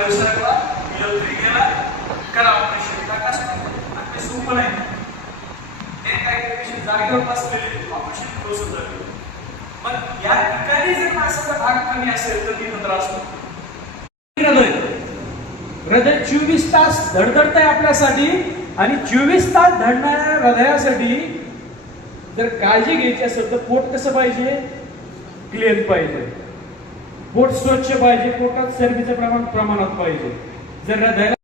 आपला विसरला L3 गेला करा ऑपरेशन टाका सोपं नाही ते काय पेशंट जागेवर बसलेले ऑपरेशन क्लोज होतं मग या ठिकाणी जर मासाचा भाग कमी असेल तर तिथं त्रास होतो हृदय 24 तास धडधडत आहे आपल्यासाठी आणि 24 तास धडणाऱ्या हृदयासाठी जर काळजी घ्यायची असेल तर पोट कसं पाहिजे क्लीन पाहिजे पोट स्वच्छ पाहिजे पोटात चरबीचं प्रमाण प्रमाणात पाहिजे जर हृदयाला